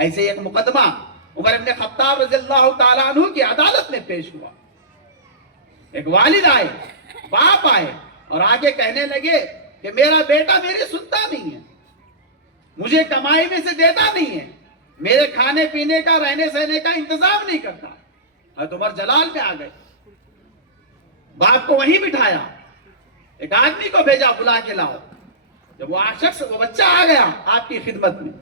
ایسے ایک مقدمہ عمر ابن خطاب رضی اللہ تعالیٰ عنہ کی عدالت میں پیش ہوا. ایک والد آئے، باپ آئے اور آگے کہنے لگے کہ میرا بیٹا میری سنتا نہیں ہے، مجھے کمائی میں سے دیتا نہیں ہے، میرے کھانے پینے کا رہنے سہنے کا انتظام نہیں کرتا. حضرت عمر جلال میں آ گئے، باپ کو وہیں بٹھایا، ایک آدمی کو بھیجا بلا کے لاؤ. جب وہ بچہ آ گیا آپ کی خدمت میں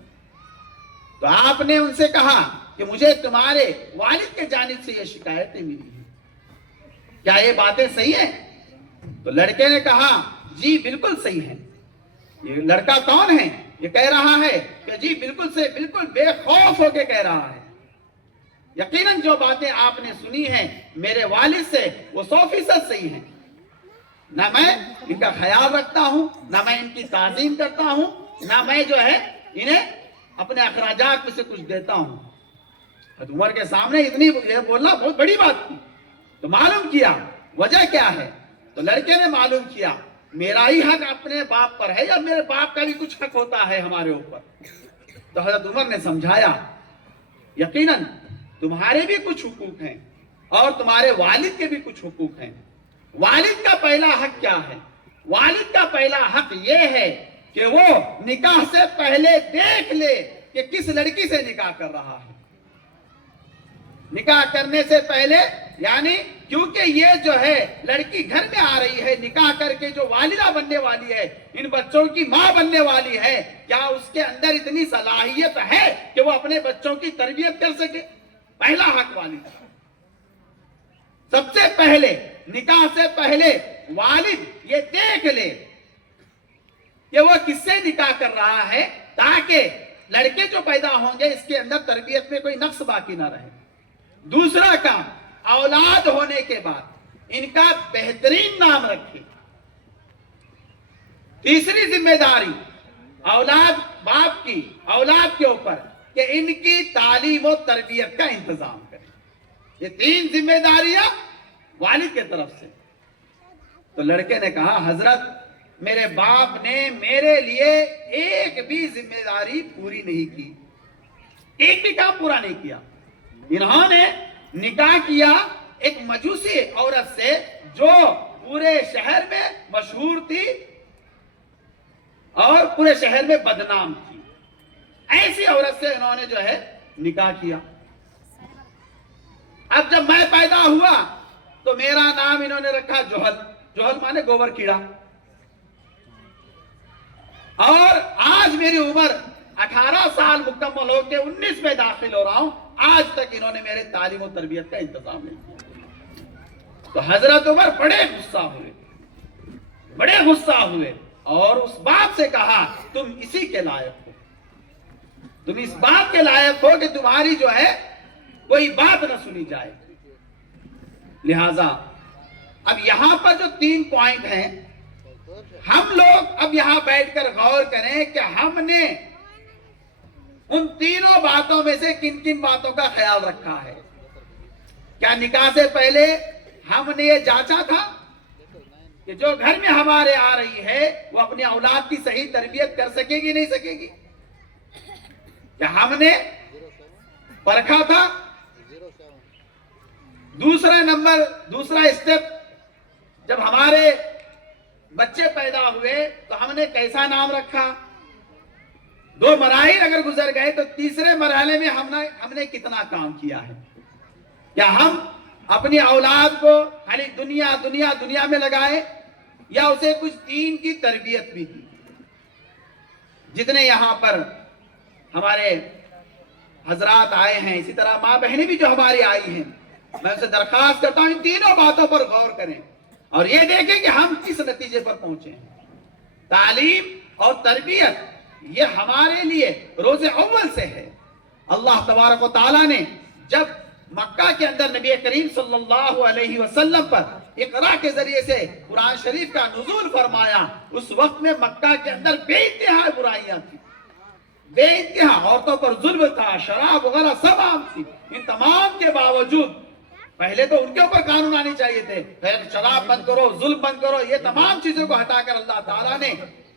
تو آپ نے ان سے کہا کہ مجھے تمہارے والد کے جانب سے یہ شکایتیں ملی ہیں، کیا یہ باتیں صحیح ہیں؟ تو لڑکے نے کہا جی بالکل صحیح ہے. یہ لڑکا کون ہے؟ یہ کہہ رہا ہے کہ جی بالکل سے بالکل بے خوف ہو کے کہہ رہا ہے، یقیناً جو باتیں آپ نے سنی ہیں میرے والد سے وہ 100% صحیح ہیں. نہ میں ان کا خیال رکھتا ہوں، نہ میں ان کی تعظیم کرتا ہوں، نہ میں جو ہے انہیں اپنے اخراجات میں سے کچھ دیتا ہوں. حضرت عمر کے سامنے اتنی یہ بولنا بہت بڑی بات تھی. تو معلوم کیا وجہ کیا ہے. تو لڑکے نے معلوم کیا میرا ہی حق اپنے باپ پر ہے یا میرے باپ کا بھی کچھ حق ہوتا ہے ہمارے اوپر. تو حضرت عمر نے سمجھایا یقیناً تمہارے بھی کچھ حقوق ہیں اور تمہارے والد کے بھی کچھ حقوق ہیں. والد کا پہلا حق کیا ہے؟ والد کا پہلا حق یہ ہے کہ وہ نکاح سے پہلے دیکھ لے کہ کس لڑکی سے نکاح کر رہا ہے. نکاح کرنے سے پہلے یعنی کیونکہ یہ جو ہے لڑکی گھر میں آ رہی ہے نکاح کر کے جو والدہ بننے والی ہے، ان بچوں کی ماں بننے والی ہے، کیا اس کے اندر اتنی صلاحیت ہے کہ وہ اپنے بچوں کی تربیت کر سکے؟ پہلا حق والد کا. سب سے پہلے نکاح سے پہلے والد یہ دیکھ لے کہ وہ کس سے نکاح کر رہا ہے تاکہ لڑکے جو پیدا ہوں گے اس کے اندر تربیت میں کوئی نقص باقی نہ رہے. دوسرا کام اولاد ہونے کے بعد ان کا بہترین نام رکھے. تیسری ذمہ داری اولاد باپ کی اولاد کے اوپر کہ ان کی تعلیم و تربیت کا انتظام کرے. یہ 3 ذمہ داریاں والد کے طرف سے. تو لڑکے نے کہا حضرت میرے باپ نے میرے لیے ایک بھی ذمہ داری پوری نہیں کی، ایک بھی کام پورا نہیں کیا. انہوں نے نکاح کیا ایک مجوسی عورت سے جو پورے شہر میں مشہور تھی اور پورے شہر میں بدنام تھی. ایسی عورت سے انہوں نے جو ہے نکاح کیا. اب جب میں پیدا ہوا تو میرا نام انہوں نے رکھا جوہل. جوہل مانے گوبر کیڑا. اور آج میری عمر 18 سال مکمل ہو کے 19 میں داخل ہو رہا ہوں، آج تک انہوں نے میرے تعلیم و تربیت کا انتظام نہیں کیا. تو حضرت عمر بڑے غصہ ہوئے اور اس باپ سے کہا تم اسی کے لائق ہو، تم اس بات کے لائق ہو کہ تمہاری جو ہے کوئی بات نہ سنی جائے. لہذا اب یہاں پر جو 3 پوائنٹ ہیں ہم لوگ اب یہاں بیٹھ کر غور کریں کہ ہم نے ان تینوں باتوں میں سے کن کن باتوں کا خیال رکھا ہے. کیا نکاح سے پہلے ہم نے یہ جانچا تھا کہ جو گھر میں ہمارے آ رہی ہے وہ اپنی اولاد کی صحیح تربیت کر سکے گی نہیں سکے گی؟ کیا ہم نے پرکھا تھا؟ دوسرا اسٹیپ جب ہمارے بچے پیدا ہوئے تو ہم نے کیسا نام رکھا؟ 2 مراحل اگر گزر گئے تو تیسرے مرحلے میں ہم نے کتنا کام کیا ہے؟ کیا ہم اپنی اولاد کو خالی دنیا میں لگائے یا اسے کچھ دین کی تربیت بھی کی؟ جتنے یہاں پر ہمارے حضرات آئے ہیں اسی طرح ماں بہنیں بھی جو ہماری آئی ہیں، میں ان سے درخواست کرتا ہوں ان تینوں باتوں پر غور کریں اور یہ دیکھیں کہ ہم کس نتیجے پر پہنچے ہیں. تعلیم اور تربیت یہ ہمارے لیے روز اول سے ہے. اللہ تبارک و تعالیٰ نے جب مکہ کے اندر نبی کریم صلی اللہ علیہ وسلم پر اقرا کے ذریعے سے قرآن شریف کا نزول فرمایا، اس وقت میں مکہ کے اندر بے انتہا برائیاں تھیں، بے انتہا عورتوں پر ظلم تھا، شراب وغیرہ سب عام تھی. ان تمام کے باوجود پہلے تو ان کے اوپر قانون آنے چاہیے تھے، شراب بند کرو، ظلم بند کرو، یہ تمام چیزوں کو ہٹا کر اللہ تعالیٰ نے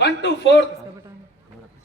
1 to 4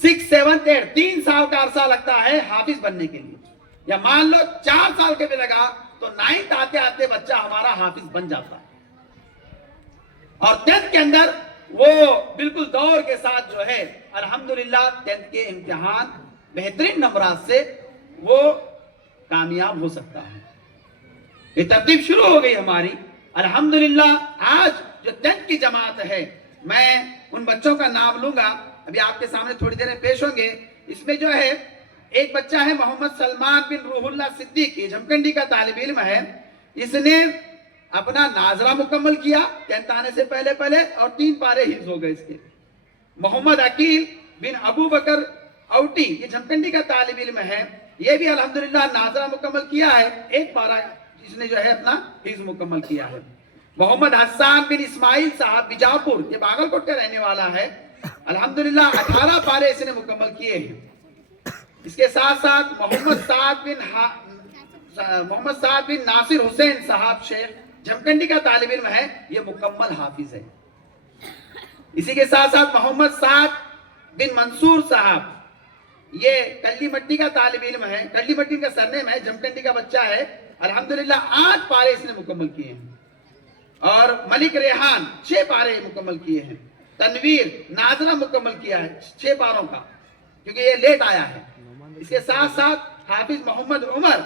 6, 7, 8 3 سال کا عرصہ لگتا ہے حافظ بننے کے لیے، یا مان لو 4 سال کے بھی لگا تو 9th آتے آتے بچہ ہمارا حافظ بن جاتا ہے. اور 10th کے اندر وہ بالکل دور کے ساتھ جو ہے الحمدللہ 10th کے امتحان بہترین نمبرات سے وہ کامیاب ہو سکتا ہے. یہ ترتیب شروع ہو گئی ہماری الحمدللہ. آج جو 10th کی جماعت ہے، میں ان بچوں کا نام لوں گا، ابھی آپ کے سامنے تھوڑی دیر میں پیش ہوں گے. اس میں جو ہے ایک بچہ ہے محمد سلمان بن روح اللہ صدیق، یہ جھمکنڈی کا طالب علم ہے. اس نے اپنا ناظرہ مکمل کیا 10th آنے سے پہلے اور 3 پارے حفظ ہو گئے اس کے. محمد عقیل بن ابو بکر اوٹی، یہ جھمکنڈی کا طالب علم ہے، یہ بھی الحمدللہ ناظرہ مکمل کیا ہے، 1 پارہ اس نے جو ہے اپنا حفظ مکمل کیا ہے. محمد حسان بن اسماعیل صاحب بیجاپور، یہ باگلکوٹ کا رہنے والا ہے، الحمدللہ 18 پارے اس نے مکمل کیے ہیں. اس کے ساتھ ساتھ محمد سعد بن ناصر حسین صاحب شیخ، جھمکنڈی کا طالب علم ہے، یہ مکمل حافظ ہے. اسی کے ساتھ ساتھ محمد سعد بن منصور صاحب، یہ کلی مٹی کا طالب علم ہے، کلی مٹی کا سرنیم ہے، جھمکنڈی کا بچہ ہے، الحمدللہ 8 پارے اس نے مکمل کیے ہیں. اور ملک ریحان 6 پارے مکمل کیے ہیں. تنویر ناظرہ مکمل کیا ہے 6 پاروں کا، کیونکہ یہ لیٹ آیا ہے. اس کے ساتھ ساتھ حافظ محمد عمر،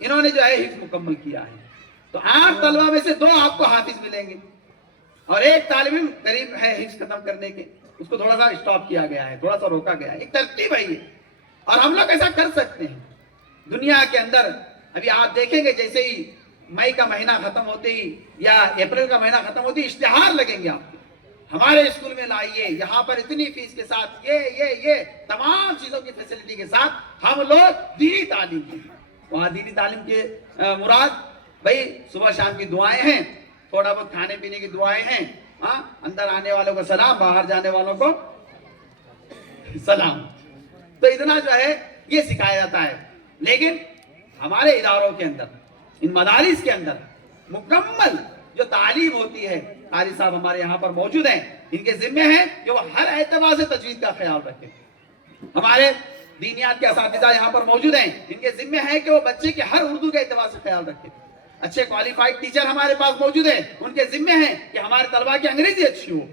انہوں نے جو ہے حفظ مکمل کیا ہے. تو 8 طلبہ میں سے 2 آپ کو حافظ ملیں گے، اور ایک طالب علم قریب ہے حفظ ختم کرنے کے، اس کو تھوڑا سا اسٹاپ کیا گیا ہے، تھوڑا سا روکا گیا ہے. ایک ترتیب ہے یہ، اور ہم لوگ ایسا کر سکتے ہیں. دنیا کے اندر ابھی آپ دیکھیں گے جیسے ہی مئی کا مہینہ ختم ہوتے ہی یا اپریل کا مہینہ ختم ہوتے ہی اشتہار لگیں گے آپ کو، ہمارے اسکول میں لائیے، یہاں پر اتنی فیس کے ساتھ یہ تمام چیزوں کی فیسلٹی کے ساتھ ہم لوگ دینی تعلیم دیں. وہاں دینی تعلیم کے مراد بھئی صبح شام کی دعائیں ہیں، تھوڑا بہت کھانے پینے کی دعائیں ہیں، اندر آنے والوں کو سلام، باہر جانے والوں کو سلام. تو اتنا جو ہے یہ سکھایا جاتا ہے. لیکن ہمارے اداروں کے اندر، ان مدارس کے اندر مکمل جو تعلیم ہوتی ہے، قاری صاحب ہمارے یہاں پر موجود ہیں، ان کے ذمہ ہے کہ وہ ہر اعتبار سے تجوید کا خیال رکھیں. ہمارے دینیات کے اساتذہ یہاں پر موجود ہیں، ان کے ذمہ ہے کہ وہ بچے کے ہر اردو کے اعتبار سے خیال رکھیں. اچھے کوالیفائڈ ٹیچر ہمارے پاس موجود ہیں، ان کے ذمہ ہے کہ ہمارے طلبہ کی انگریزی اچھی ہو،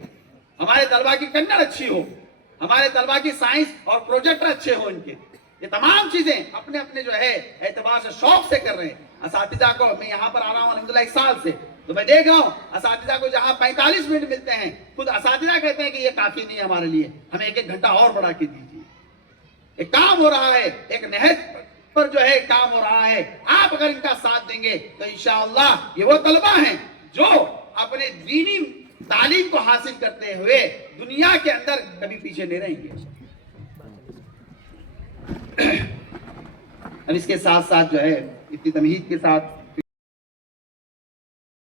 ہمارے طلبہ کی کنڑ اچھی ہو، ہمارے طلبہ کی سائنس اور پروجیکٹر اچھے ہو. ان کے یہ تمام چیزیں اپنے اپنے جو ہے اعتبار سے شوق سے کر رہے ہیں. اساتذہ کو میں یہاں پر آ رہا ہوں الحمدللہ 1 سال سے، تو میں دیکھ رہا ہوں اساتذہ کو جہاں 45 منٹ ملتے ہیں، خود اساتذہ کہتے ہیں کہ یہ کافی نہیں ہے ہمارے لیے، ہمیں 1 گھنٹہ اور بڑھا کے دیجیے. ایک کام ہو رہا ہے، ایک نہج پر جو ہے کام ہو رہا ہے. آپ اگر ان کا ساتھ دیں گے تو انشاءاللہ یہ وہ طلبہ ہیں جو اپنے دینی تعلیم کو حاصل کرتے ہوئے دنیا کے اندر کبھی پیچھے نہیں رہیں گے. اب اس کے ساتھ ساتھ جو ہے اتنی تمہید کے ساتھ